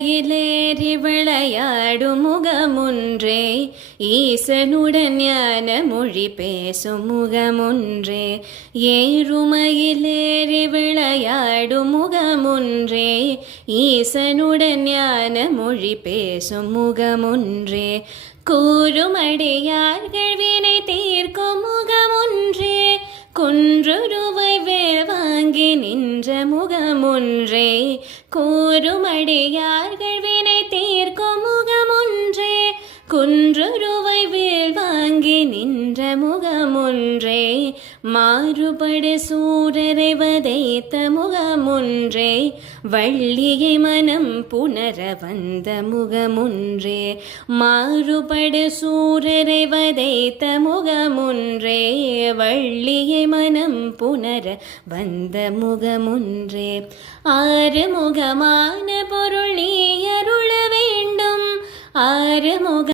இலேறி விளையாடும் முகமொன்றே, ஈசனுடன் ஞான மொழி பேசும் முகமொன்றே. ஏறுமையிலேறி விளையாடும் முகமொன்றே, ஈசனுடன் ஞான மொழி பேசும் முகமொன்றே. கூறுமடியார்கள் வினை தீர்க்கும் முகமொன்றே, குன்றுருவை வேல் வாங்கி நின்ற முகமொன்றே. கூறுமடியார்கள் வினை தீர்க்கும் முகமொன்றே, குன்றுருவை வேல் வாங்கி நின்ற முகமொன்றே. மாறுபடு சூரரை வதைத்த முகமொன்றே, வள்ளியை மனம் புணர வந்த முகமொன்றே. மாறுபடு சூரரை வதைத்த முகமொன்றே, வள்ளியை மனம் புணர வந்த முகமொன்றே. ஆறு முகமான பொருள் நீ அருள வேண்டும், ஆறு முக